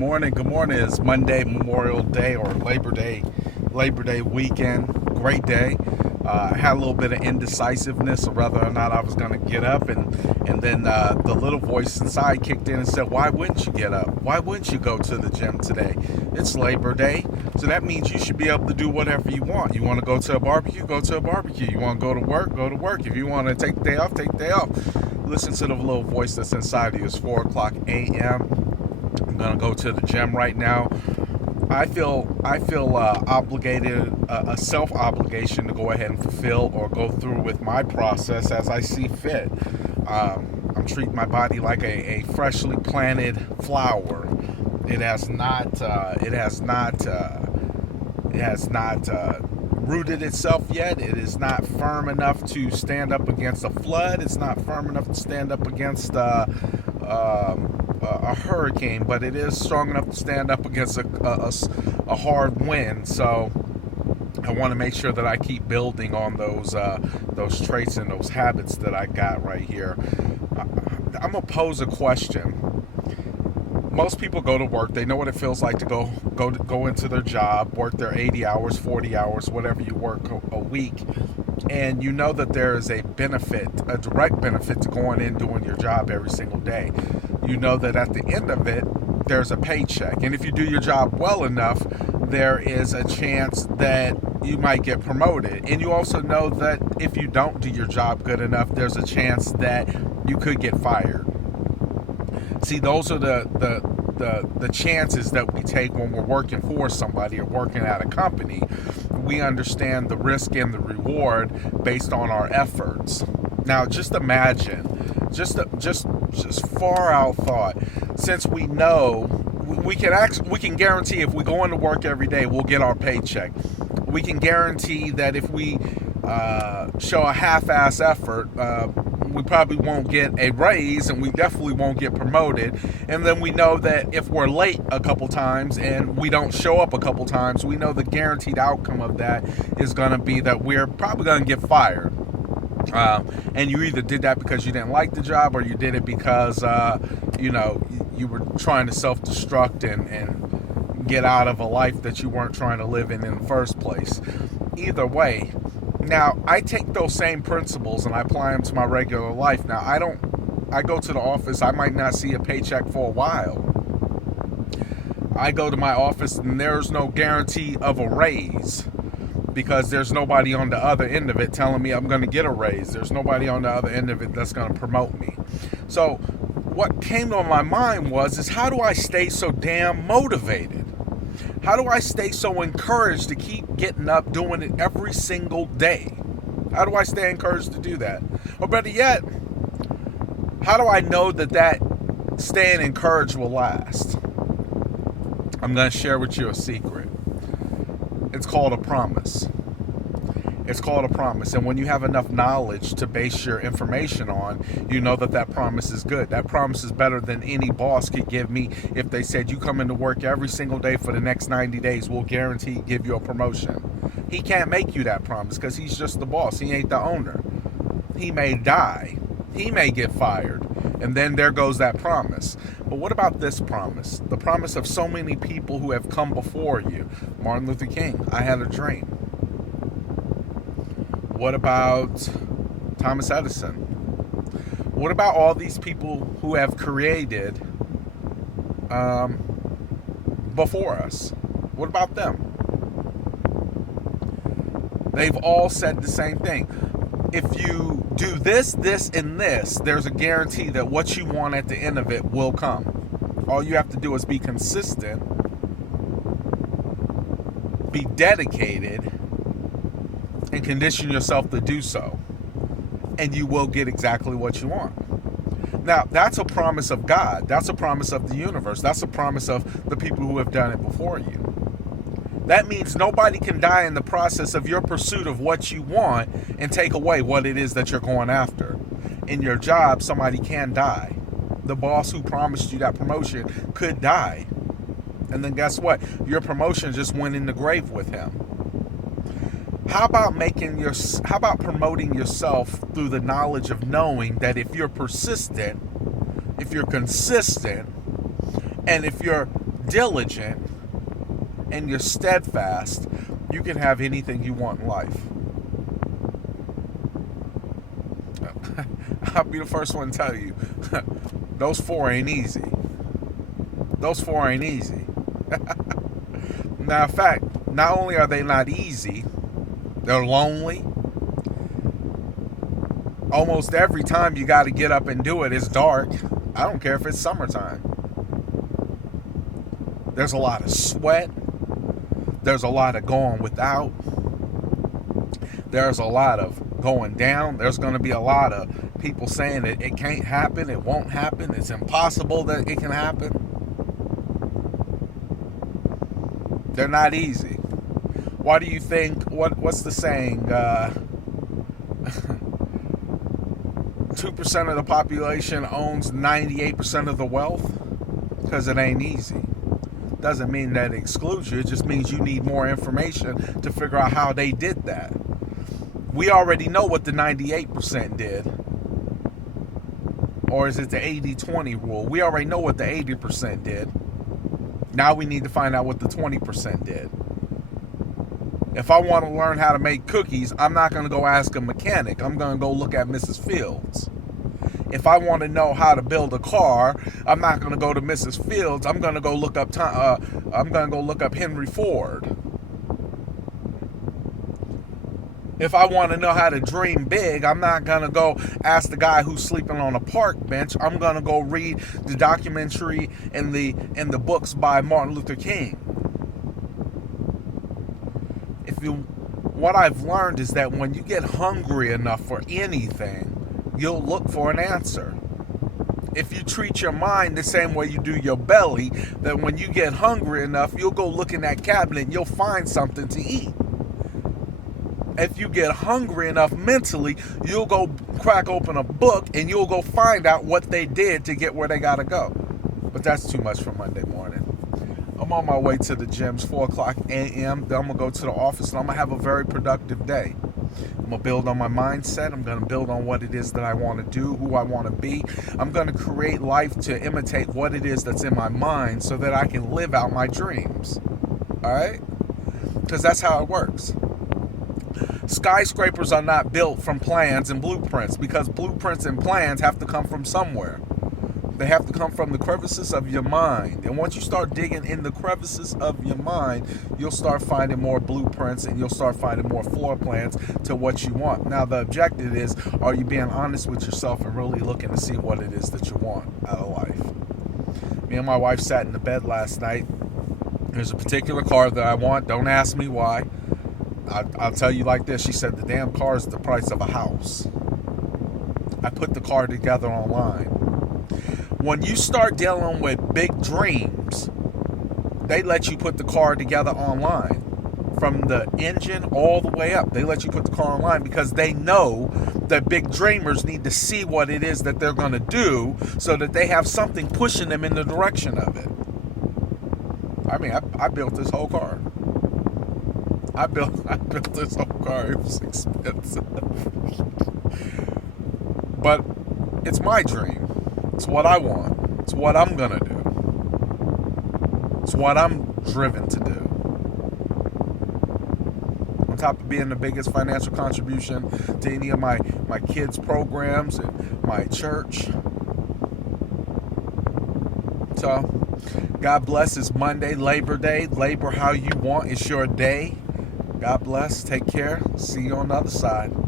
morning. Good morning. It's Monday, Memorial Day, or Labor Day weekend. Great day. I had a little bit of indecisiveness of whether or not I was going to get up, and then the little voice inside kicked in and said, "Why wouldn't you get up? Why wouldn't you go to the gym today? It's Labor Day, so that means you should be able to do whatever you want. You want to go to a barbecue? Go to a barbecue. You want to go to work? Go to work. If you want to take the day off, take the day off." Listen to the little voice that's inside of you. It's 4 o'clock a.m. I'm gonna go to the gym right now. I feel obligated, a self obligation to go ahead and fulfill or go through with my process as I see fit. I'm treating my body like a freshly planted flower. It has not rooted itself yet. It is not firm enough to stand up against a flood. It's not firm enough to stand up against a hurricane, but it is strong enough to stand up against a hard wind. So I want to make sure that I keep building on those traits and those habits that I got right here. I'm gonna pose a question. Most people go to work. They know what it feels like to go into their job, work their 80 hours, 40 hours, whatever you work a week, and you know that there is a benefit, a direct benefit to going in doing your job every single day. You know that at the end of it, there's a paycheck, and if you do your job well enough, there is a chance that you might get promoted. And you also know that if you don't do your job good enough, there's a chance that you could get fired. See, those are the chances that we take when we're working for somebody or working at a company. We understand the risk and the reward based on our efforts. Now, just imagine, just far out thought. Since we know we can guarantee if we go into work every day, we'll get our paycheck. We can guarantee that if we show a half-ass effort, we probably won't get a raise, and we definitely won't get promoted. And then we know that if we're late a couple times and we don't show up a couple times, we know the guaranteed outcome of that is going to be that we're probably going to get fired. And you either did that because you didn't like the job, or you did it because you were trying to self-destruct and get out of a life that you weren't trying to live in the first place. Either way. Now, I take those same principles and I apply them to my regular life. Now, I go to the office, I might not see a paycheck for a while. I go to my office and there's no guarantee of a raise because there's nobody on the other end of it telling me I'm going to get a raise. There's nobody on the other end of it that's going to promote me. So what came to my mind is how do I stay so damn motivated? How do I stay so encouraged to keep getting up, doing it every single day? How do I stay encouraged to do that? Or better yet, how do I know that staying encouraged will last? I'm going to share with you a secret. It's called a promise. It's called a promise. And when you have enough knowledge to base your information on, you know that promise is good. That promise is better than any boss could give me if they said, you come into work every single day for the next 90 days, we'll guarantee give you a promotion. He can't make you that promise because he's just the boss. He ain't the owner. He may die. He may get fired. And then there goes that promise. But what about this promise? The promise of so many people who have come before you. Martin Luther King, I had a dream. What about Thomas Edison? What about all these people who have created before us? What about them? They've all said the same thing. If you do this, this, and this, there's a guarantee that what you want at the end of it will come. All you have to do is be consistent, be dedicated, and condition yourself to do so, and you will get exactly what you want. Now, that's a promise of God. That's a promise of the universe. That's a promise of the people who have done it before you. That means nobody can die in the process of your pursuit of what you want and take away what it is that you're going after. In your job, somebody can die. The boss who promised you that promotion could die. And then guess what? Your promotion just went in the grave with him. How about promoting yourself through the knowledge of knowing that if you're persistent, if you're consistent, and if you're diligent and you're steadfast, you can have anything you want in life. I'll be the first one to tell you, those four ain't easy. Those four ain't easy. Now, in fact, not only are they not easy, they're lonely. Almost every time you got to get up and do it, it's dark. I don't care if it's summertime. There's a lot of sweat. There's a lot of going without. There's a lot of going down. There's going to be a lot of people saying that it can't happen, it won't happen, it's impossible that it can happen. They're not easy. Why do you think, what's the saying, 2% of the population owns 98% of the wealth? Because it ain't easy. Doesn't mean that it excludes you. It just means you need more information to figure out how they did that. We already know what the 98% did. Or is it the 80-20 rule? We already know what the 80% did. Now we need to find out what the 20% did. If I want to learn how to make cookies, I'm not going to go ask a mechanic. I'm going to go look at Mrs. Fields. If I want to know how to build a car, I'm not going to go to Mrs. Fields. I'm going to go look up Henry Ford. If I want to know how to dream big, I'm not going to go ask the guy who's sleeping on a park bench. I'm going to go read the documentary and the books by Martin Luther King. What I've learned is that when you get hungry enough for anything, you'll look for an answer. If you treat your mind the same way you do your belly, then when you get hungry enough, you'll go look in that cabinet and you'll find something to eat. If you get hungry enough mentally, you'll go crack open a book and you'll go find out what they did to get where they gotta go. But that's too much for Monday morning. I'm on my way to the gyms, 4 o'clock a.m. Then I'm gonna go to the office and I'm gonna have a very productive day. I'm gonna build on my mindset. I'm gonna build on what it is that I want to do, who I want to be. I'm gonna create life to imitate what it is that's in my mind so that I can live out my dreams. All right? Because that's how it works. Skyscrapers are not built from plans and blueprints, because blueprints and plans have to come from somewhere. They have to come from the crevices of your mind. And once you start digging in the crevices of your mind, you'll start finding more blueprints and you'll start finding more floor plans to what you want. Now, the objective is, are you being honest with yourself and really looking to see what it is that you want out of life? Me and my wife sat in the bed last night. There's a particular car that I want. Don't ask me why. I'll tell you like this. She said, the damn car is the price of a house. I put the car together online. When you start dealing with big dreams, they let you put the car together online. From the engine all the way up, they let you put the car online because they know that big dreamers need to see what it is that they're going to do so that they have something pushing them in the direction of it. I mean, I built this whole car. I built this whole car. It was expensive. But it's my dream. It's what I want. It's what I'm going to do. It's what I'm driven to do. On top of being the biggest financial contribution to any of my kids' programs and my church. So, God bless. It's Monday, Labor Day. Labor how you want. It's your day. God bless. Take care. See you on the other side.